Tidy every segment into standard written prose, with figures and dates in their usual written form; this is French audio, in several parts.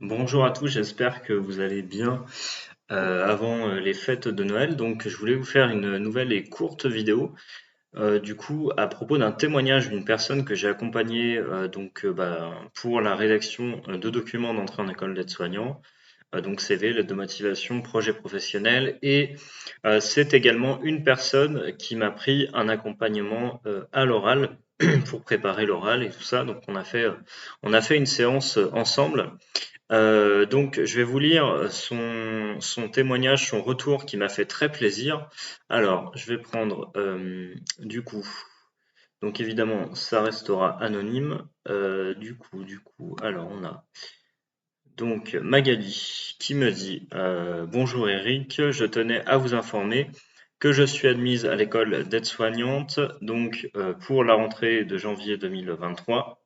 Bonjour à tous, j'espère que vous allez bien avant les fêtes de Noël. Donc, je voulais vous faire une nouvelle et courte vidéo. Du coup, à propos d'un témoignage d'une personne que j'ai accompagnée pour la rédaction de documents d'entrée en école d'aide-soignant, donc CV, lettre de motivation, projet professionnel. Et c'est également une personne qui m'a pris un accompagnement à l'oral pour préparer l'oral et tout ça. Donc, on a fait une séance ensemble. Donc, je vais vous lire son témoignage, son retour qui m'a fait très plaisir. Alors, je vais prendre du coup, donc évidemment, ça restera anonyme. Alors on a donc Magali qui me dit bonjour Eric, je tenais à vous informer que je suis admise à l'école d'aide-soignante donc pour la rentrée de janvier 2023.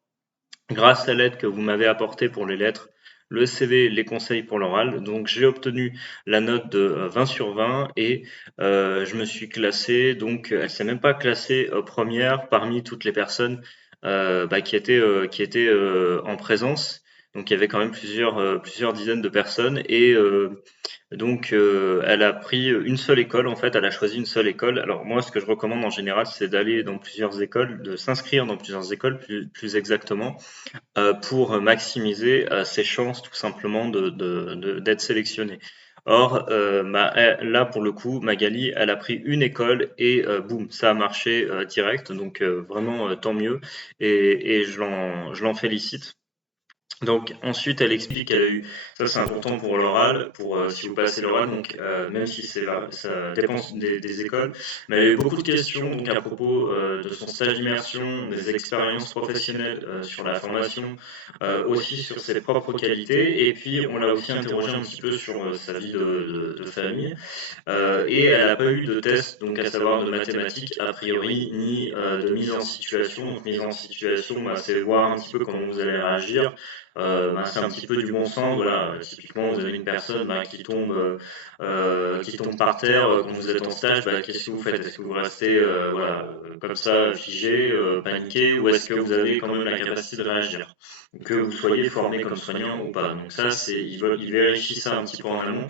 Grâce à l'aide que vous m'avez apportée pour les lettres, le CV, les conseils pour l'oral, donc j'ai obtenu la note de 20 sur 20 et je me suis classé, donc elle s'est même pas classée première parmi toutes les personnes qui étaient en présence. Donc il y avait quand même plusieurs dizaines de personnes et elle a pris une seule école, en fait, elle a choisi une seule école. Alors moi, ce que je recommande en général, c'est d'aller dans plusieurs écoles, de s'inscrire dans plusieurs écoles, plus exactement, pour maximiser ses chances tout simplement d'être sélectionné. Or, là pour le coup, Magali, elle a pris une école et boum, ça a marché direct, donc vraiment tant mieux et je l'en félicite. Donc ensuite, elle explique qu'elle a eu, ça c'est important pour l'oral, pour si vous passez l'oral, donc même si ça dépend des écoles, mais elle a eu beaucoup de questions donc à propos de son stage d'immersion, des expériences professionnelles sur la formation, aussi sur ses propres qualités, et puis on l'a aussi interrogée un petit peu sur sa vie de famille, et elle n'a pas eu de test, donc à savoir de mathématiques a priori, ni de mise en situation. Donc mise en situation, c'est voir un petit peu comment vous allez réagir. C'est un petit peu du bon sens. Voilà, typiquement, vous avez une personne qui tombe par terre quand vous êtes en stage. Qu'est-ce que vous faites? Est-ce que vous restez comme ça figé, paniqué, ou est-ce que vous avez quand même la capacité de réagir, que vous soyez formé comme soignant ou pas? Donc ça, ils vérifient ça un petit peu en amont.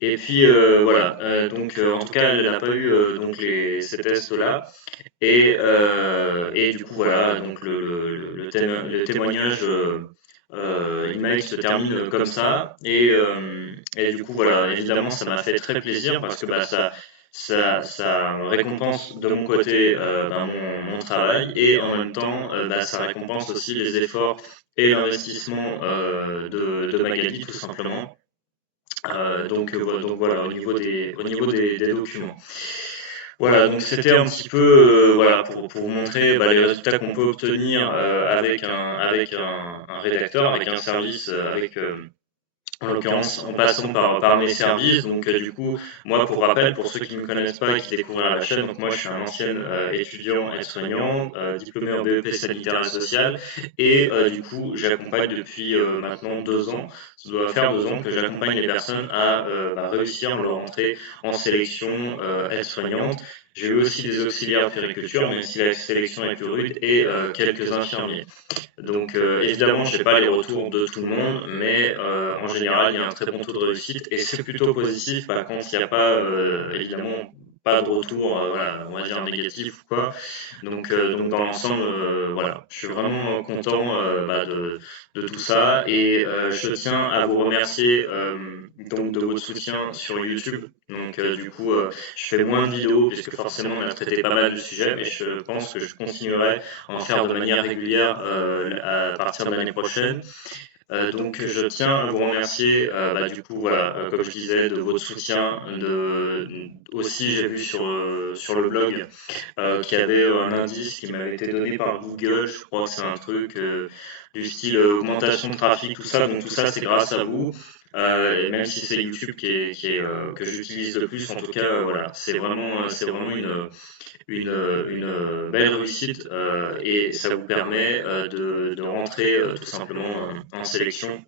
Et puis en tout cas, elle n'a pas eu ces tests-là. Et du coup, voilà, donc le témoignage email se termine comme ça. Et du coup, voilà, évidemment, ça m'a fait très plaisir parce que ça récompense de mon côté mon travail et en même temps, ça récompense aussi les efforts et l'investissement de Magali, tout simplement. Donc voilà, au niveau des documents. Voilà, donc c'était un petit peu voilà, pour vous montrer les résultats qu'on peut obtenir avec un rédacteur, avec un service, en l'occurrence en passant par mes services. Donc du coup, moi pour rappel, pour ceux qui ne me connaissent pas et qui découvrent la chaîne, donc moi je suis un ancien étudiant aide-soignant, diplômé en BEP sanitaire et social, et du coup j'accompagne depuis maintenant 2 ans, ça doit faire 2 ans que j'accompagne les personnes à réussir leur entrée en sélection aide-soignante. J'ai eu aussi des auxiliaires périculture, même si la sélection est plus rude, et quelques infirmiers. Donc évidemment, je n'ai pas les retours de tout le monde, mais en général, il y a un très bon taux de réussite et c'est plutôt positif quand il n'y a pas, évidemment, pas de retour, voilà, on va dire négatif ou quoi. Donc dans l'ensemble, voilà, je suis vraiment content de tout ça et je tiens à vous remercier donc de votre soutien sur YouTube. Donc du coup, je fais moins de vidéos puisque forcément on a traité pas mal de sujets, mais je pense que je continuerai à en faire de manière régulière à partir de l'année prochaine. Donc je tiens à vous remercier du coup voilà comme je disais de votre soutien aussi j'ai vu sur le blog qu'il y avait un indice qui m'avait été donné par Google, je crois que c'est un truc du style augmentation de trafic, tout ça, donc tout ça c'est grâce à vous. Et même si c'est YouTube que j'utilise le plus, en tout cas, voilà, c'est vraiment une belle réussite et ça vous permet de rentrer tout simplement en sélection.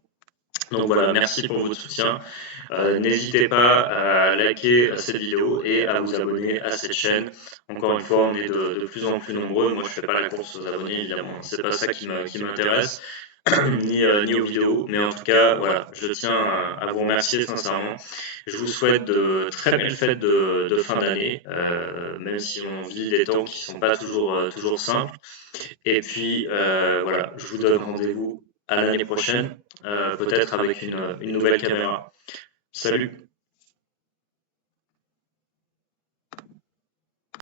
Donc voilà, merci pour votre soutien. N'hésitez pas à liker cette vidéo et à vous abonner à cette chaîne. Encore une fois, on est de plus en plus nombreux. Moi, je fais pas la course aux abonnés, évidemment. C'est pas ça qui m'intéresse. ni aux vidéos. Mais en tout cas, voilà, je tiens à vous remercier sincèrement. Je vous souhaite de très belles fêtes de fin d'année, même si on vit des temps qui sont pas toujours simples. Et puis, voilà, je vous donne rendez-vous à l'année prochaine, peut-être avec une nouvelle caméra. Salut!